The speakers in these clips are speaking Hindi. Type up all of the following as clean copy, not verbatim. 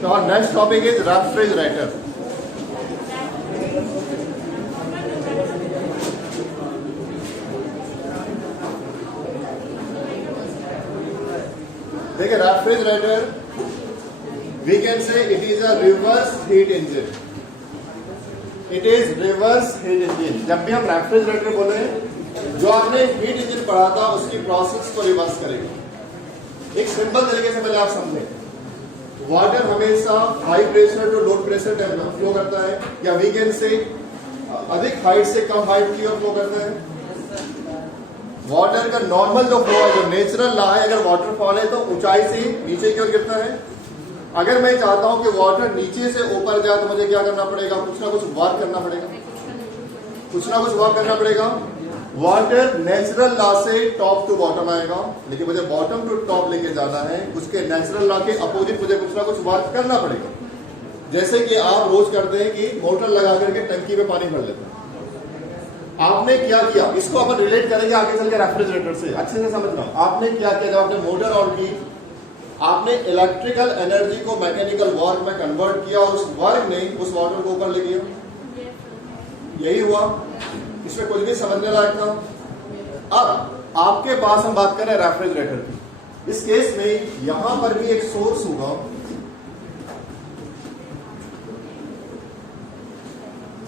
So our next topic is refrigerator. देखिए refrigerator we can say it is a reverse heat engine. It is reverse heat engine. जब भी हम रेफ्रिजरेटर बोले जो आपने हीट इंजन पढ़ा था उसकी प्रोसेस को रिवर्स करेगा। एक सिंपल तरीके से पहले आप समझें, वाटर हमेशा high pressure to low pressure flow करता है, या वी कैन से अधिक हाइट से कम हाइट की ओर फ्लो करता है। वाटर का नॉर्मल जो फ्लो है, जो नेचुरल लॉ है, अगर वाटरफॉल है तो ऊंचाई से नीचे की ओर गिरता है। अगर मैं चाहता हूं कि वाटर नीचे से ऊपर जाए तो मुझे क्या करना पड़ेगा? कुछ ना कुछ वर्क करना पड़ेगा, कुछ ना कुछ वर्क करना पड़ेगा। वाटर नेचुरल लॉ से टॉप टू बॉटम आएगा, लेकिन मुझे बॉटम टू टॉप लेके जाना है, उसके नेचुरल लॉ के अपोजिट मुझे कुछ ना कुछ वर्क करना पड़ेगा। जैसे कि आप रोज करते हैं कि मोटर लगा करके टंकी में पानी भर लेते हैं। आपने क्या किया, इसको अपन रिलेट करेंगे आगे चल के रेफ्रिजरेटर से, अच्छे से समझना। आपने क्या किया, जब आपने मोटर ऑन की, आपने इलेक्ट्रिकल एनर्जी को मैकेनिकल वर्क में कन्वर्ट किया और उस वर्क ने उस वाटर को ऊपर ले गया। यही हुआ, इसमें कुछ भी समझने लायक था। अब आपके पास हम बात करें रेफ्रिजरेटर की। इस केस में यहां पर भी एक सोर्स होगा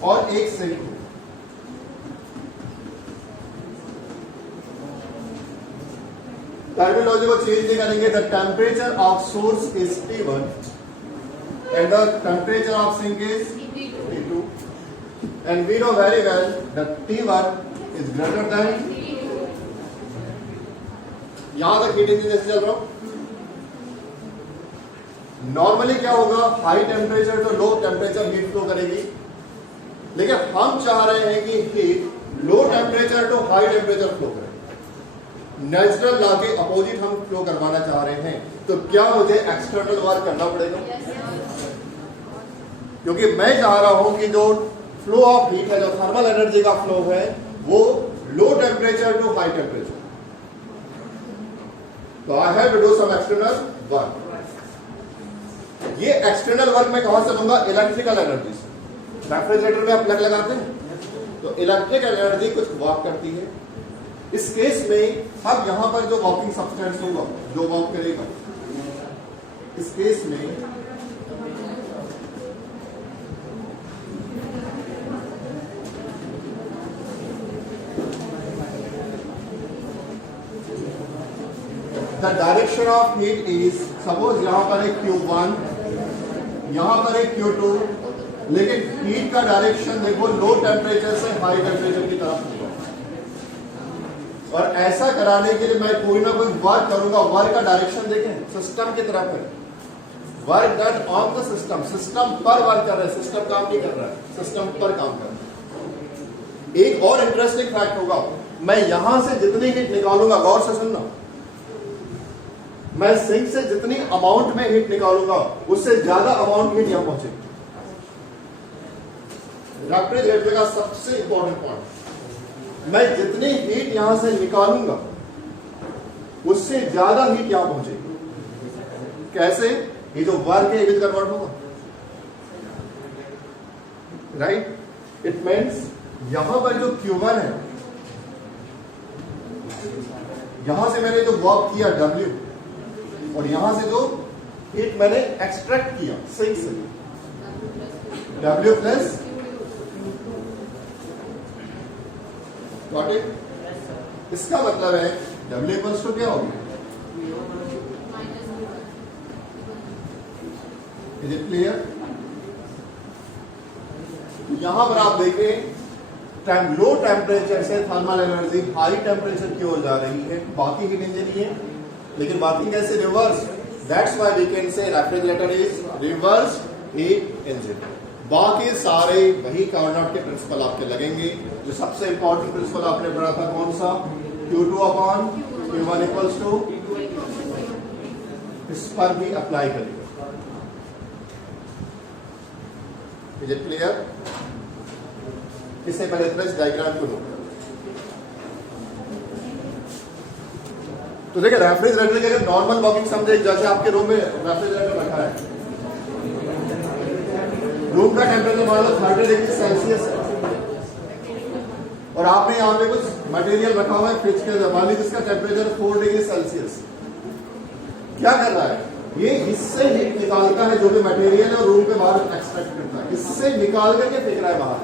और एक सिंक। टर्मिनोलॉजी को चेंज नहीं करेंगे। The temperature of source is T1 and the temperature of sink is T2 and we know very well that T1 is greater than. यहां तक हीट इंजन जैसे चल रहा हूं। नॉर्मली क्या होगा, high temperature to low temperature heat flow करेगी, लेकिन हम चाह रहे हैं कि heat low temperature to high temperature flow करे। नेचुरल लॉ के अपोजिट हम फ्लो करवाना चाह रहे हैं, तो क्या मुझे एक्सटर्नल वर्क करना पड़ेगा? क्योंकि मैं चाह रहा हूं कि जो फ्लो ऑफ हीट है, जो थर्मल एनर्जी का फ्लो है, वो low temperature to high temperature. तो I have to do some external work. ये एक्सटर्नल वर्क मैं कहां से लूंगा? इलेक्ट्रिकल एनर्जी से। रेफ्रिजरेटर में आप प्लग लगाते हैं तो इलेक्ट्रिकल एनर्जी कुछ वर्क करती है। इस केस में अब यहां पर जो वर्किंग सब्सटेंस होगा, जो वर्क करेगा, इस केस में the direction of heat is, suppose यहां पर एक Q1, यहां पर एक Q2, लेकिन हीट का डायरेक्शन देखो लो टेम्परेचर से हाई टेम्परेचर की तरफ होगा। और ऐसा कराने के लिए मैं कोई ना कोई वर्क करूंगा। वर्क का डायरेक्शन देखें, सिस्टम की तरफ है। Work done on the system, system पर वर्क कर रहा है, सिस्टम काम नहीं कर रहा है, सिस्टम पर काम कर रहा है। एक और इंटरेस्टिंग फैक्ट होगा, मैं यहां से जितनी हीट निकालूंगा, गौर से सुनना, मैं सिंक से जितनी अमाउंट में हीट निकालूंगा उससे ज्यादा अमाउंट हीट यहां पहुंचेगी। रेफ्रिजरेटर का सबसे इंपॉर्टेंट पॉइंट, मैं जितनी हीट यहां से निकालूंगा उससे ज्यादा हीट यहां पहुंचेगी। कैसे? ये जो वर्क है ये कन्वर्ट होगा, राइट? इट मीन्स यहां पर जो Q1 है, यहां से मैंने जो वर्क किया W, और यहां से जो हीट मैंने एक्सट्रैक्ट किया सिंक से, W प्लस, गॉट इट? इसका मतलब है W इक्वल्स टू क्या होगी? Is it clear? यहां पर आप देखें, लो टेम्परेचर से थर्मल एनर्जी हाई टेम्परेचर की ओर जा रही है। बाकी हीट इंजन ही है, लेकिन बाकी कैसे? Reverse. That's why we can say refrigerator is reverse heat engine. बाकी सारे वही कार्नोट के प्रिंसिपल आपके लगेंगे। जो सबसे इंपॉर्टेंट प्रिंसिपल आपने पढ़ा था कौन सा? Q2 upon Q1 equals to, इस पर भी अप्लाई करेंगे। Is it clear? इससे पहले प्रेस डायग्राम को लो। तो देखिए रेफ्रिजरेटर की अगर नॉर्मल वर्किंग समझे, जैसे आपके रूम में रेफ्रिजरेटर रखा है, रूम का टेम्परेचर मान लो 30 डिग्री सेल्सियस है और आपने यहाँ पे कुछ मटेरियल रखा हुआ है फ्रिज के अंदर, मान लीजिए जिसका टेम्परेचर 4 डिग्री सेल्सियस। क्या कर रहा है ये? इससे हीट निकालता है जो भी मटेरियल है और रूम पे बाहर एक्सट्रैक्ट करता है, इससे निकाल करके फेंक रहा है बाहर।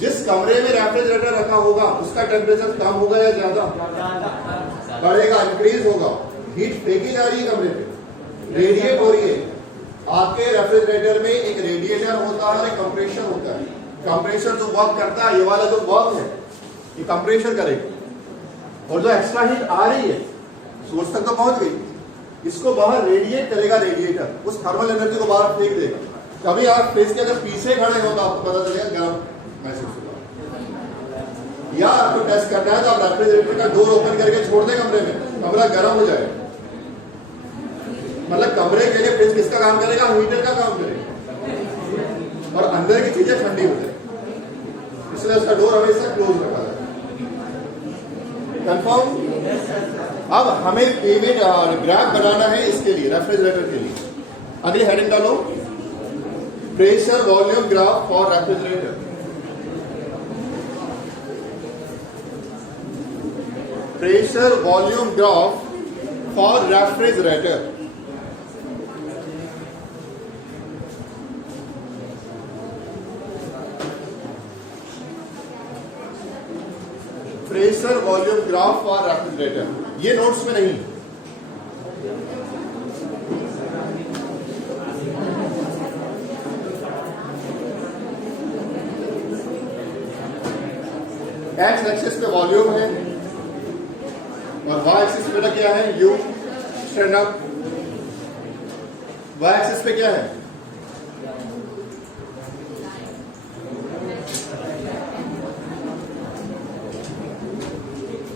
जिस कमरे में रेफ्रिजरेटर रखा होगा उसका टेम्परेचर कम होगा या ज्यादा? बढ़ेगा, इंक्रीज होगा। हीट फेंकी जा रही है कमरे पे, रेडिएट हो रही है। आपके रेफ्रिजरेटर में एक रेडिएटर होता है और एक कंप्रेसर होता है। कंप्रेसर जो वर्क करता है, ये वाला जो वर्क है ये कंप्रेसर करेगा और जो एक्स्ट्रा हीट आ रही है सोर्स तक तो पहुंच गई, इसको बाहर रेडिएट करेगा रेडिएटर, उस थर्मल एनर्जी को बाहर फेंक देगा। कभी आप फ्रिज के अगर पीछे खड़े हो तो आपको पता चलेगा गर्म महसूस होगा। या आपको टेस्ट करना है तो आप रेफ्रिजरेटर का डोर ओपन करके छोड़ दें कमरे में, कमरा गर्म हो जाए। मतलब कमरे के लिए फ्रिज किसका काम करेगा? हीटर का काम करेगा और अंदर की चीजें ठंडी हो जाए, इसलिए उसका डोर हमेशा क्लोज रखा जाए। कंफर्म? अब हमें पेमेंट ग्राफ बनाना है इसके लिए, रेफ्रिजरेटर के लिए। अगली हेडिंग डालो, pressure volume graph for refrigerator. Pressure volume graph for refrigerator. Pressure volume graph for refrigerator, ये नोट्स में नहीं। एक्स एक्सिस पे वॉल्यूम है और वाई एक्सिस पे क्या है? You. Stand up. Y axis पे क्या है?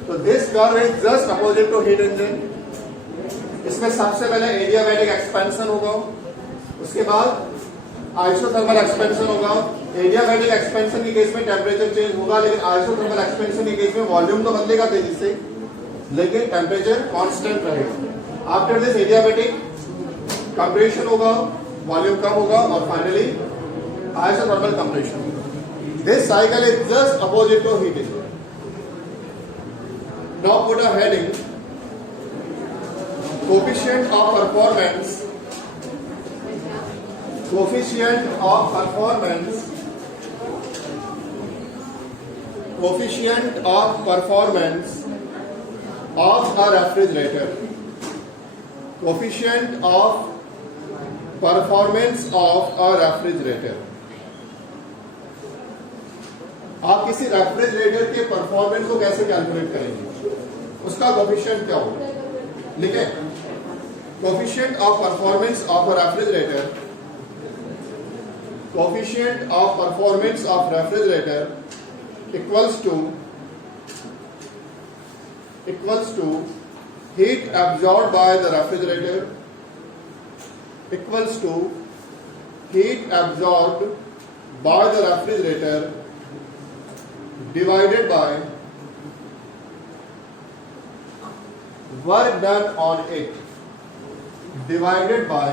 तो this curve is just opposite to heat engine. इसमें सबसे पहले एडियाबैटिक एक्सपेंशन होगा, उसके बाद आइसोथर्मल एक्सपेंशन होगा। एडियाबैटिक एक्सपेंशन के केस में टेम्परेचर चेंज होगा, लेकिन आइसोथर्मल एक्सपेंशन के केस में वॉल्यूम तो बदलेगा तेजी से, लेकिन टेम्परेचर कांस्टेंट रहेगा। आफ्टर दिस एडियाबैटिक कंप्रेशन होगा, वॉल्यूम कम होगा और finally isothermal compression. This cycle is just opposite to heat engine. Now put a heading, coefficient of performance, coefficient of performance, coefficient of performance of a refrigerator, coefficient of performance of a refrigerator। आप किसी रेफ्रिजरेटर के परफॉर्मेंस को कैसे कैलकुलेट करेंगे? उसका कोफिशिएंट क्या होगा? लिखे, coefficient of performance of a refrigerator, coefficient of performance of refrigerator equals to heat absorb by the refrigerator equals to heat absorb by the refrigerator divided by work done on it, divided by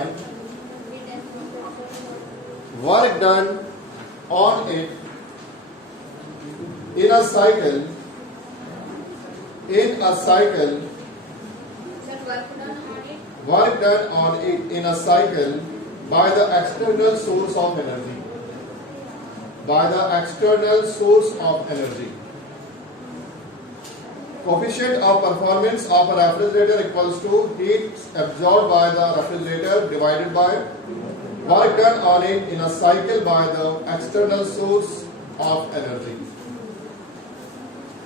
work done on it in a cycle work done on it in a cycle by the external source of energy, by the external source of energy. Coefficient of performance of a refrigerator equals to heat absorbed by the refrigerator divided by work done on it in a cycle by the external source of energy.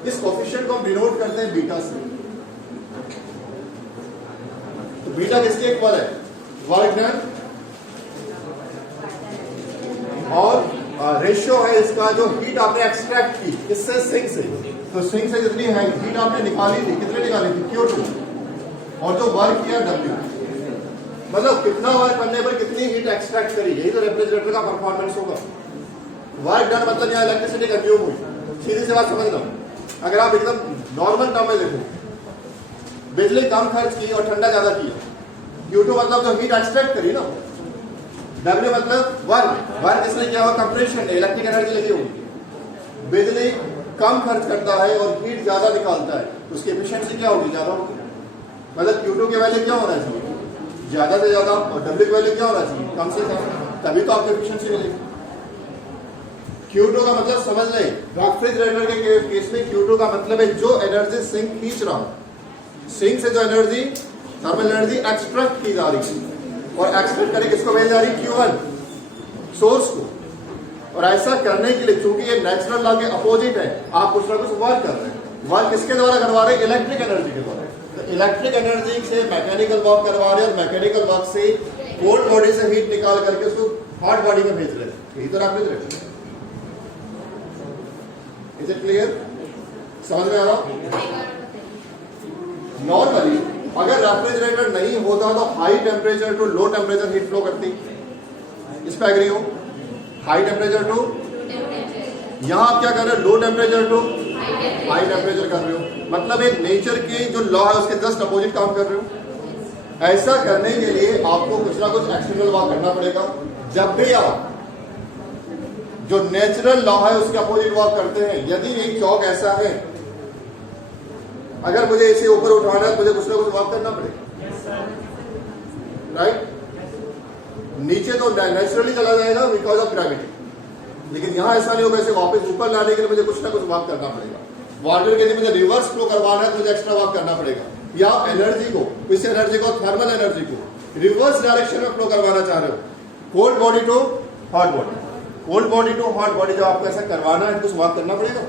इस कोफिशिएंट को हम डिनोट करते हैं बीटा से। तो बीटा किसके इक्वल है? वर्क डन और रेशियो है इसका जो हीट आपने एक्सट्रैक्ट की इससे सिंक से, तो सिंक से जितनी है हीट आपने निकाली थी, कितनी निकाली थी? Q2, और जो वर्क किया W, मतलब कितना वर्क करने पर कितनी हीट एक्सट्रैक्ट करी, यही तो रेफ्रिजरेटर का परफॉर्मेंस होगा। वर्क डन मतलब यहाँ इलेक्ट्रिसिटी कंज्यूम हुई, सीधी सी बात समझ लो। अगर आप एकदम नॉर्मल टर्म में देखो, बिजली कम खर्च की और ठंडा ज्यादा किया, Q2 मतलब जो हीट एक्सट्रैक्ट करी ना, W मतलब वर्क इसलिए क्या हुआ, कंप्रेशन, इलेक्ट्रिक एनर्जी लगी होगी। बिजली कम खर्च करता है और हीट ज्यादा निकालता है, तो उसकी एफिशिएंसी क्या होगी, ज्यादा होगी। मतलब Q2 की वैल्यू क्या होना चाहिए, ज्यादा से ज्यादा, और W की वैल्यू क्या होना चाहिए, कम से कम, तभी तो आपको एफिशिएंसी मिलेगी। Q2 का मतलब समझ लें, रेफ्रिजरेटर के केस में Q2 का मतलब है जो एनर्जी सिंक खींच रहा हूं, सिंक से जो एनर्जी, थर्मल एनर्जी एक्सट्रैक्ट की जा रही है, और एक्सट्रैक्ट करके किसको भेज जा रही है, Q1 सोर्स को। और ऐसा करने के लिए, चूंकि ये नेचुरल लॉ के अपोजिट है, आप कुछ ना कुछ वर्क कर रहे हैं। वर्क किसके द्वारा करवा रहे हैं, इलेक्ट्रिक एनर्जी के द्वारा। तो इलेक्ट्रिक एनर्जी से मैकेनिकल वर्क करवा रहे हैं, और मैकेनिकल वर्क से कोल्ड बॉडी से हीट निकाल करके उसको हॉट बॉडी में भेज रहे हैं। यही तो रेफ्रिजरेटर। इज इट क्लियर, समझ में आ रहा? नॉर्मली अगर रेफ्रिजरेटर नहीं होता तो high temperature to low temperature heat flow करती, इस पे एग्री हो? हाई टेम्परेचर टू, यहां आप क्या कर रहे हो, low temperature to high temperature कर रहे हो। मतलब एक नेचर के जो लॉ है उसके जस्ट अपोजिट काम कर रहे हो। ऐसा करने के लिए आपको कुछ ना कुछ एक्सटर्नल वर्क करना पड़ेगा। जब भी आप जो नेचुरल लॉ है उसके अपोजिट वर्क करते हैं, यदि एक चौक ऐसा है, अगर मुझे इसे ऊपर उठाना है, मुझे कुछ ना कुछ वर्क करना पड़ेगा, राइट? नीचे तो नेचुरली चला जाएगा बिकॉज ऑफ ग्रेविटी, लेकिन यहां ऐसा नहीं होगा। इसे वापस ऊपर लाने के लिए मुझे कुछ ना कुछ वर्क करना पड़ेगा। वाटर के लिए मुझे रिवर्स फ्लो करवाना है तो मुझे एक्स्ट्रा वर्क करना पड़ेगा। या एनर्जी को, इस एनर्जी को, थर्मल एनर्जी को रिवर्स डायरेक्शन में फ्लो करवाना चाह रहे हो, cold body to hot body, cold body to hot body. जब आपको ऐसा करवाना है तो कुछ वर्क करना पड़ेगा।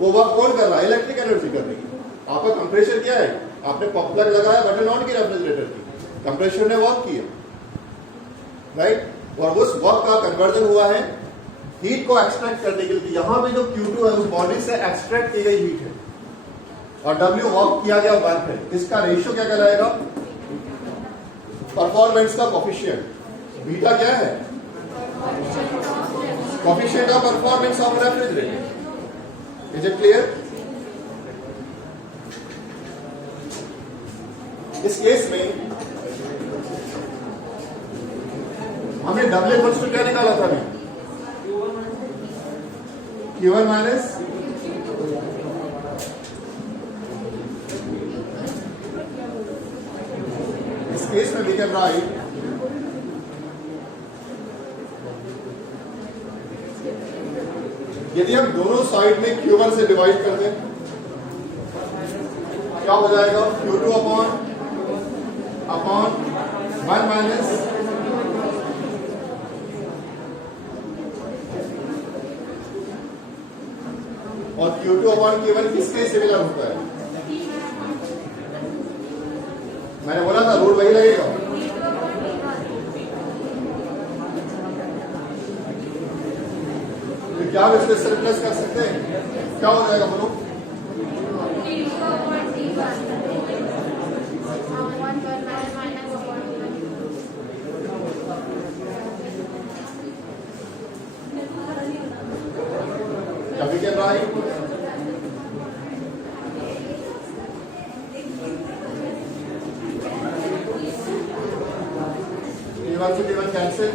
वो वर्क कौन कर रहा है, इलेक्ट्रिक एनर्जी कर रही है। आपका कंप्रेशर क्या है, आपने प्लग लगाया, बटन ऑन किया रेफ्रिजरेटर की, कंप्रेशर ने वर्क किया, राइट? और उस वर्क का कन्वर्जन हुआ है हीट को एक्सट्रैक्ट करने के लिए। यहां पे जो Q2 है उस बॉडी से एक्सट्रैक्ट की गई हीट है, और W वर्क किया गया वर्क है। इसका रेशियो क्या कहलाएगा, परफॉर्मेंस का कोफिशिएंट। बीटा क्या है, coefficient of performance of refrigerator. Is it clear? इस केस में हमने W इक्वल्स टू क्या निकाला था अभी, Q1 माइनस इस केस में वी कैन राइट यदि हम दोनों साइड में Q1 से डिवाइड कर दें क्या हो जाएगा, Q2 अपॉन 1 माइनस और Q2 अपॉन Q1 किसके सिमिलर होता है, मैंने बोला था रूट वही लगेगा। तो क्या हम इसको रिप्लेस कर सकते हैं, क्या हो जाएगा बोलो, we can write T1 से T1 cancel,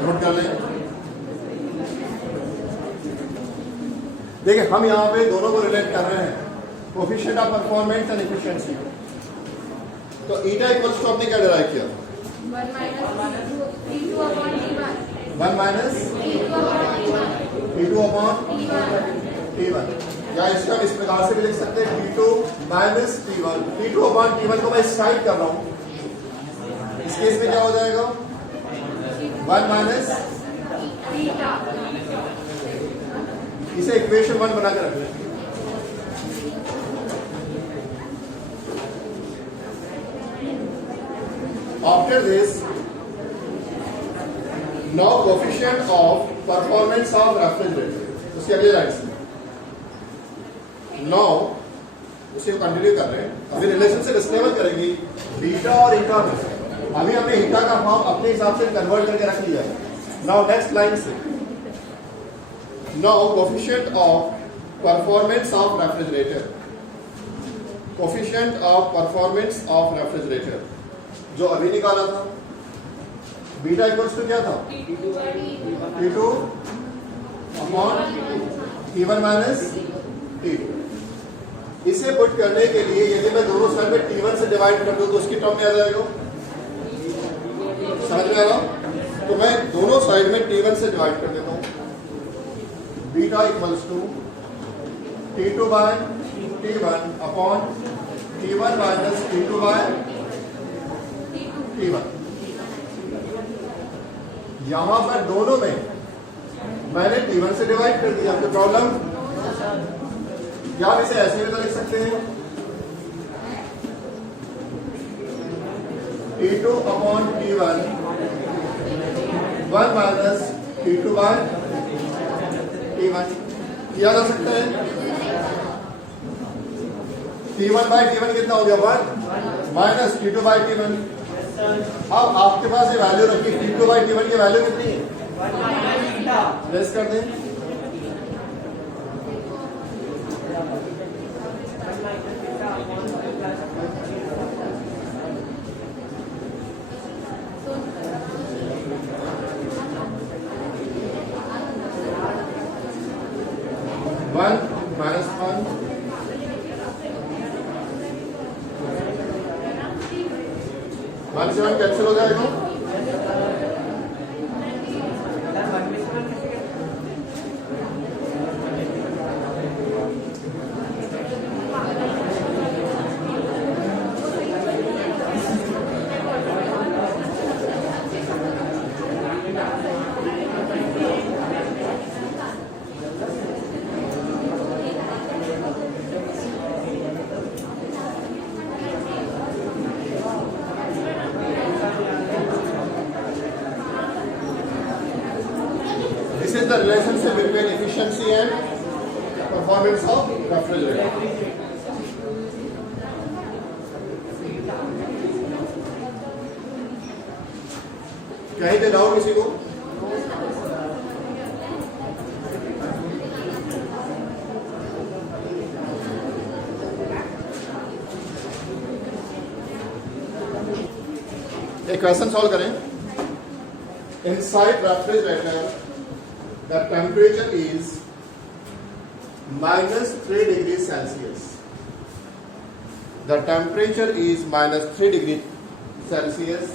नोट कर लें। देखिए हम यहां पे दोनों को रिलेट कर रहे हैं, coefficient of performance and efficiency. तो ईटा इक्वल्स टू आपने क्या डिराइव किया, 1 माइनस T2 अपॉन T1, या इसका इस प्रकार से भी लिख सकते हैं T2 minus T1। T2 upon T1 को मैं साइड कर रहा हूं, इस केस में क्या हो जाएगा, 1 माइनस, इसे इक्वेशन 1 बनाकर रख लें। After this, now coefficient of performance of refrigerator, उसकी अगली लाइन से now उसे कंटिन्यू कर रहे हैं। अभी रिलेशनशिप स्टेबल करेंगे बीटा और ईटा में। अभी हमने हीटा का फॉर्म अपने हिसाब से कन्वर्ट करके रख लिया है। नाउ नेक्स्ट लाइन से, now coefficient of performance of refrigerator, coefficient of performance of refrigerator जो अभी निकाला था, बीटा इक्वल्स टू क्या था, T2 upon T1 minus T2। इसे पुट करने के लिए यदि मैं दोनों साइड में T1 से डिवाइड कर दूं तो उसकी टर्म में आ जाएगा, समझ में आ रहा? तो मैं दोनों साइड में T1 से डिवाइड कर देता हूं, beta equals to T2 by T1 upon T1 minus T2 by T1। यहां पर दोनों में मैंने T1 से डिवाइड कर दिया, कोई प्रॉब्लम? या आप इसे ऐसे भी तो लिख सकते हैं, T2 upon T1 1 minus T2 by T1 किया जा सकता है। T1 बाय T1 कितना हो गया, 1 माइनस T2 बाय T1। अब आपके पास ये वैल्यू रखी, T2 बाय T1 की वैल्यू कितनी है, लेस कर दें, माइनस 1 1 कैंसिल हो जाएगा, the relationship between efficiency and performance of refrigerator. कहीं पे डाउट किसी को? एक क्वेश्चन सॉल्व करें। Inside refrigerator the temperature is minus 3 degrees Celsius. The temperature is minus 3 degrees Celsius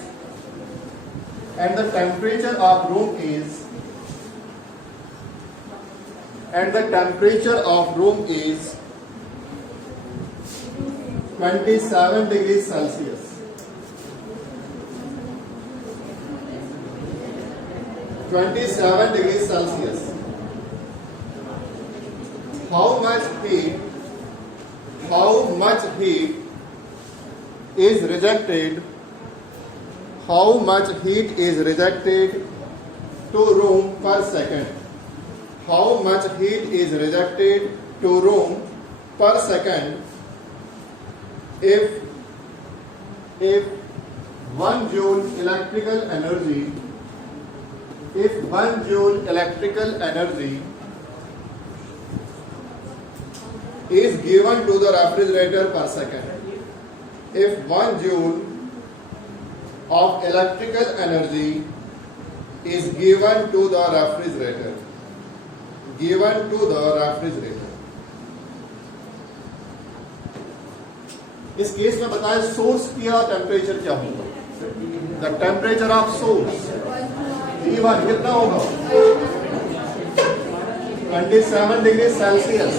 and the temperature of room is 27 degrees Celsius. 27 degrees Celsius. How much heat is rejected? How much heat is rejected to room per second? How much heat is rejected to room per second if 1 joule electrical energy is given to the refrigerator per second, if 1 joule of electrical energy is given to the refrigerator, इस केस में बताएं सोर्स का टेम्परेचर क्या होगा, the temperature of source T1 कितना होगा 27 डिग्री सेल्सियस।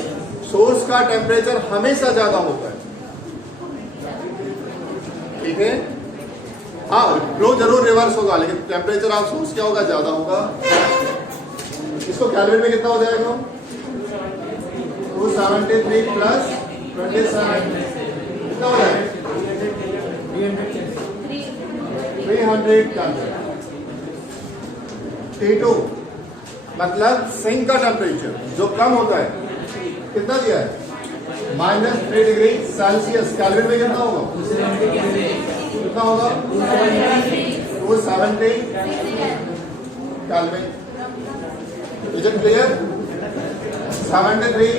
सोर्स का टेम्परेचर हमेशा ज्यादा होता है, ठीक है। हाँ, फ्लो जरूर रिवर्स होगा लेकिन टेम्परेचर ऑफ सोर्स क्या होगा, ज्यादा होगा। इसको कैलविन में कितना हो जाएगा 273 प्लस 27 कितना हो जाएगा 300 केल्विन। T2 मतलब सिंक का टेम्परेचर जो कम होता है कितना दिया है -3 डिग्री सेल्सियस। केल्विन में कितना होगा कितना होगा 270 केल्विन। Is it clear? 73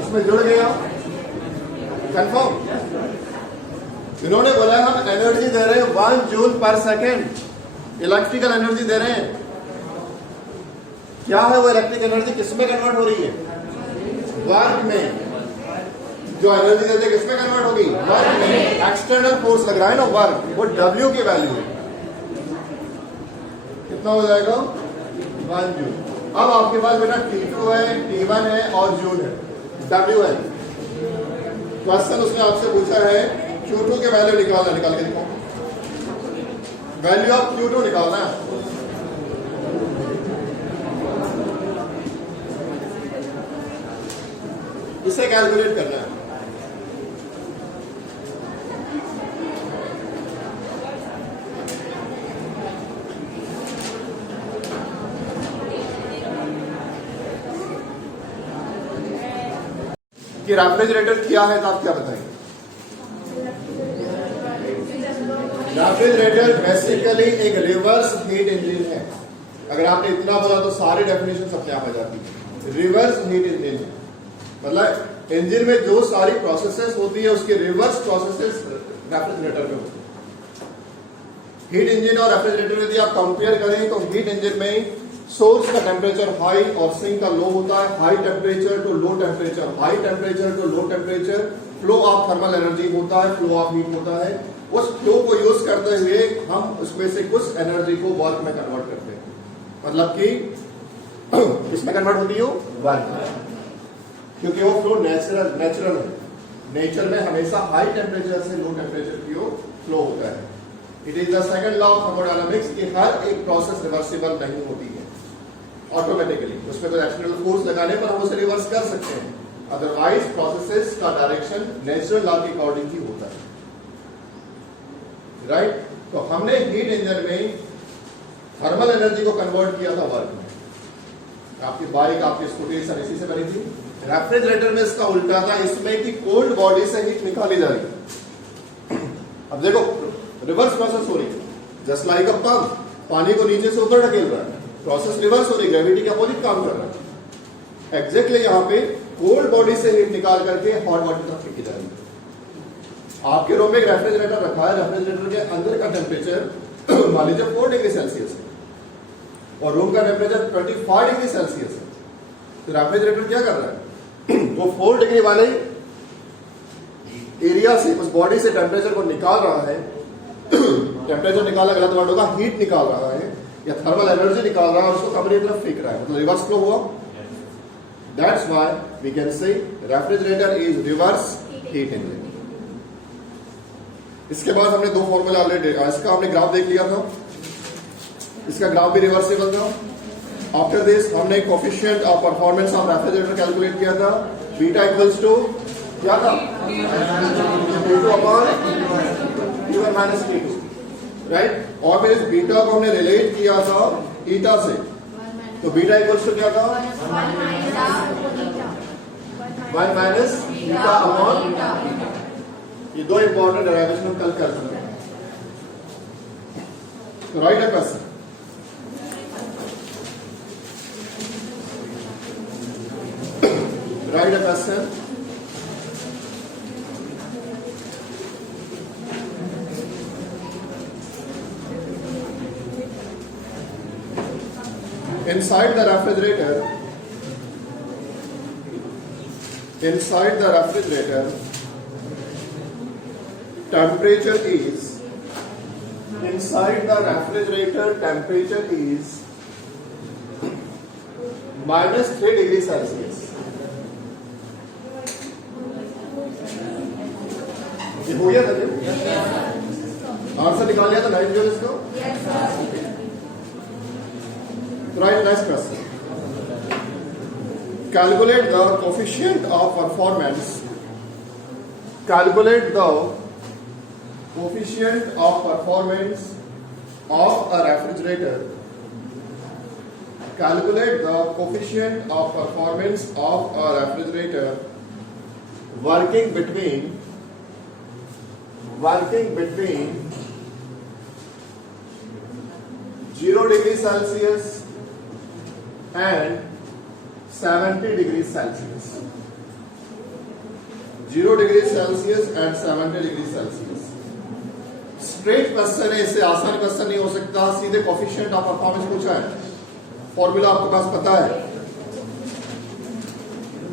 इसमें जुड़ गया, कंफर्म। इन्होंने बोला हम एनर्जी दे रहे हैं 1 जूल पर सेकेंड, इलेक्ट्रिकल एनर्जी दे रहे हैं। क्या है वो इलेक्ट्रिक एनर्जी? किसमें कन्वर्ट हो रही है? वर्क में। जो एनर्जी देते हैं किसमें कन्वर्ट होगी? वर्क में। एक्सटर्नल फोर्स लग रहा है ना वर्क, वो W की वैल्यू है। कितना हो जाएगा? 1 जूल। अब आपके पास बेटा T2 है, T1 है और जूल है, W है। क्वेश्चन उसने आपसे पूछा है Q2 के वैल्यू निकालना, निकाल के दिखाओ। वैल्यू ऑफ Q2 निकालना है। इसे कैलकुलेट करना है। कि रेफ्रिजरेटर क्या है तो आप क्या बताएंगे? रेफ्रिजरेटर बेसिकली एक रिवर्स हीट इंजन है। अगर आपने इतना बोला तो सारी डेफिनेशन अपने आप आ जाती है। रिवर्स हीट इंजन है मतलब इंजन में जो सारी प्रोसेसेस होती है उसके रिवर्स प्रोसेसेस रेफ्रिजरेटर में होती है। हीट इंजन और रेफ्रिजरेटर यदि आप कंपेयर करें तो हीट इंजन में सोर्स का टेम्परेचर हाई और सिंक का लो होता है। High temperature to low temperature, high temperature to low temperature flow of thermal energy होता है, फ्लो ऑफ हीट होता है। उस फ्लो को यूज करते हुए हम उसमें से कुछ एनर्जी को वर्क में कन्वर्ट करते हैं, मतलब कि इसमें कन्वर्ट होती है वर्क में, क्योंकि वो फ्लो नेचुरल है। नेचर में हमेशा हाई टेम्परेचर से लो टेम्परेचर की ओर फ्लो होता है। It is the second law of thermodynamics कि हर एक प्रोसेस रिवर्सिबल नहीं होती है ऑटोमेटिकली। उसमें कोई एक्सटर्नल फोर्स लगाने पर हम उसे रिवर्स कर सकते हैं, अदरवाइज प्रोसेसेस का डायरेक्शन नेचुरल लॉ के अकॉर्डिंग ही होता है, राइट। तो हमने हीट इंजन में थर्मल एनर्जी को कन्वर्ट किया था वर्क में। आपकी बाइक, आपकी स्कूटी सब इसी से बनी थी। रेफ्रिजरेटर में इसका उल्टा था, इसमें कि कोल्ड बॉडी से हीट निकाली जा रही है। अब देखो रिवर्स प्रोसेस हो रही है, जस्ट लाइक अ पंप, पानी को नीचे से ऊपर ढकेल रहा है, प्रोसेस रिवर्स हो रही है, ग्रेविटी के अपोजिट काम कर रहा है। एग्जैक्टली यहाँ पे कोल्ड बॉडी से हीट निकाल करके हॉट वाटर तक फेंकी जा रही है। आपके रूम में एक रेफ्रिजरेटर रखा है, रेफ्रिजरेटर के अंदर का टेम्परेचर मान लीजिए 4 डिग्री सेल्सियस है और रूम का टेम्परेचर 25 डिग्री सेल्सियस है। तो रेफ्रिजरेटर क्या कर रहा है? वो 4 डिग्री वाले एरिया से, उस बॉडी से टेम्परेचर को निकाल रहा है। टेम्परेचर निकाला गलत वर्ड होगा, हीट निकाल रहा है या थर्मल एनर्जी निकाल रहा है और उसको कमरे की तरफ फेंक रहा है, मतलब रिवर्स फ्लो हुआ। That's why we can say refrigerator is reverse heat engine. इसके बाद हमने दो फॉर्मूला ऑलरेडी, इसका हमने ग्राफ देख लिया था, इसका ग्राफ भी रिवर्सिबल था। आफ्टर दिस हमने coefficient of performance of refrigerator calculate किया था, बीटा इक्वल्स टू क्या था? T2 upon T1 minus T2, right. और फिर इस बीटा को हमने रिलेट किया था ईटा से, तो बीटा इक्वल्स टू क्या था? 1 माइनस ईटा अपॉन। ये दो इंपॉर्टेंट डेरिवेशन हम कल कर सकते हैं। तो राइट है question. Write a question. Inside the refrigerator, temperature is -3 degree Celsius. ये हो गया था जी? आंसर निकाल लिया था 9 जूल इसको? Right, next question. Calculate the coefficient of performance of a refrigerator. Calculate the coefficient of performance of a refrigerator working between working between 0 degree Celsius and 70 degree Celsius. 0 degree Celsius and 70 degree Celsius. Straight question है, इससे आसान क्वेश्चन नहीं हो सकता. सीधे कोफिशिएंट ऑफ परफॉर्मेंस पूछा है. फॉर्मूला आपके पास पता है.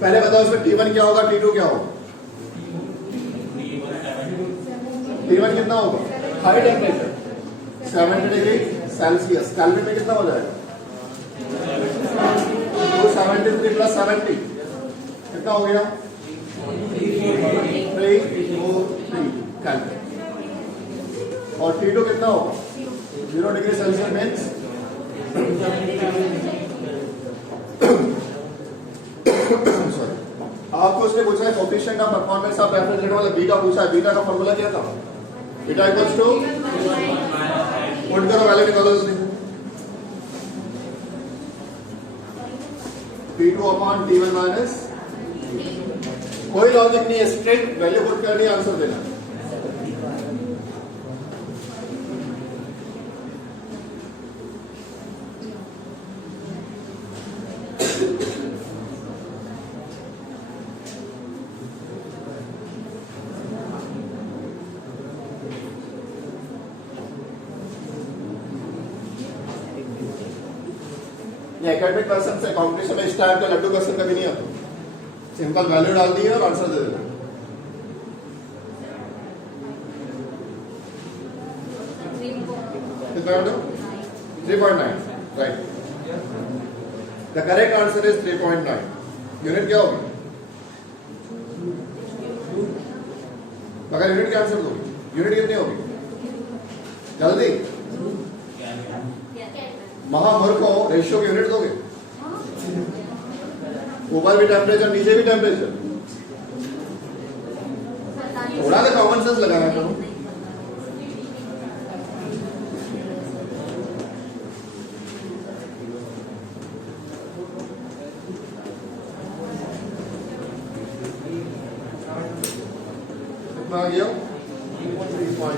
पहले बताओ इसमें T1 क्या होगा, T2 क्या होगा. T1 कितना होगा, high temperature 70 degree Celsius. Kelvin में कितना हो जाएगा, 273 प्लस 70 कितना हो गया, 343 केल्विन. और T2 कितना होगा, 0 डिग्री सेल्सियस मीन्स सॉरी. आपको उसने पूछा है coefficient of performance of refrigerator वाला बीटा पूछा है. बीटा का फॉर्मूला क्या था, बीटा इक्वल्स टू पुट करो वैल्यू निकालो उसने, P2 अपॉन T1 माइनस. कोई लॉजिक नहीं है, स्ट्रेट वैल्यू पुट करनी, आंसर देना. एकेडमिक क्वेश्चन से कॉम्पिटिशन में इस टाइप का लड्डू क्वेश्चन कभी नहीं आता. सिंपल वैल्यू डाल दी और आंसर दे देना. कितना 3.9 right. The correct answer is 3.9. Unit क्या होगी, अगर यूनिट का आंसर दोगे, यूनिट कितनी होगी जल्दी. महामूर्ख हो, रेशियो की यूनिट दोगे. ऊपर भी टेम्परेचर नीचे भी टेम्परेचर. थोड़ा तो कॉमन सेंस लगाना करो. कितना आ गया, 3.9.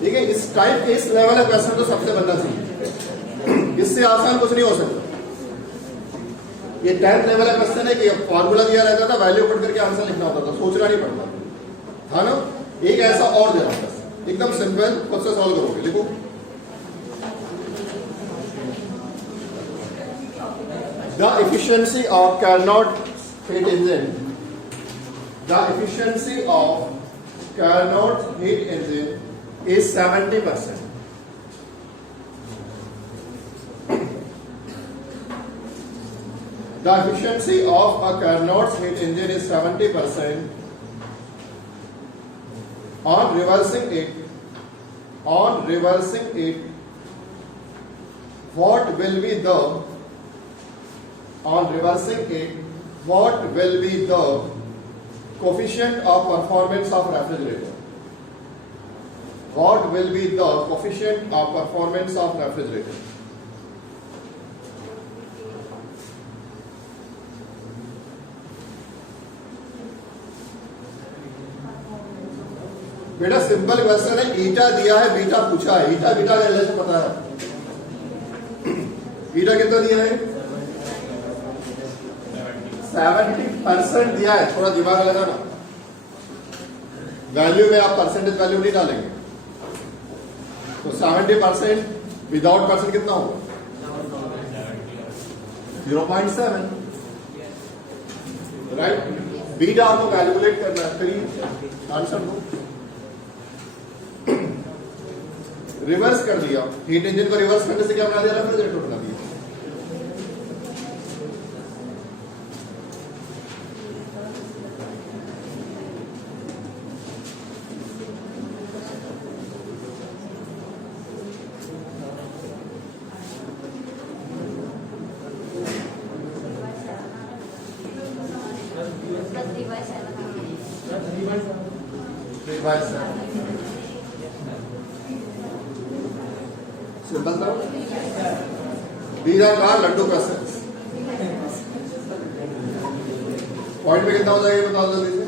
ठीक है. इस टाइप के इस लेवल का क्वेश्चन तो सबसे बनना चाहिए. इससे आसान कुछ नहीं हो सकता. ये 10th लेवल का क्वेश्चन है कि फॉर्मूला दिया रहता था, वैल्यू पुट करके आंसर लिखना होता था, सोचना नहीं पड़ता था ना. एक ऐसा और दे रहा हूं, एकदम सिंपल, खुद से सॉल्व करोगे. लिखो, the efficiency of Carnot heat engine, the efficiency of Carnot heat engine is 70%. The efficiency of a Carnot's heat engine is 70%. On reversing it, what will be the coefficient of performance of refrigerator? What will be the coefficient of performance of refrigerator? बेटा सिंपल क्वेश्चन है. ईटा दिया है, बीटा पूछा है. ईटा बीटा का रिलेशन पता है. ईटा कितना दिया है, 70% दिया है. थोड़ा दिमाग लगाना. वैल्यू में आप परसेंटेज वैल्यू नहीं डालेंगे. तो 70% विदाउट परसेंट कितना होगा, 0.7. राइट. बीटा आपको कैलकुलेट करना है, फिर आंसर दो. रिवर्स कर दिया. हीट इंजन को रिवर्स करने से क्या बना दिया, रेफ्रिजरेटर बना दिया. सिंपल था. बीरा का लड्डू का सेंस. पॉइंट पे कितना हो जाएगा बता दो जल्दी से.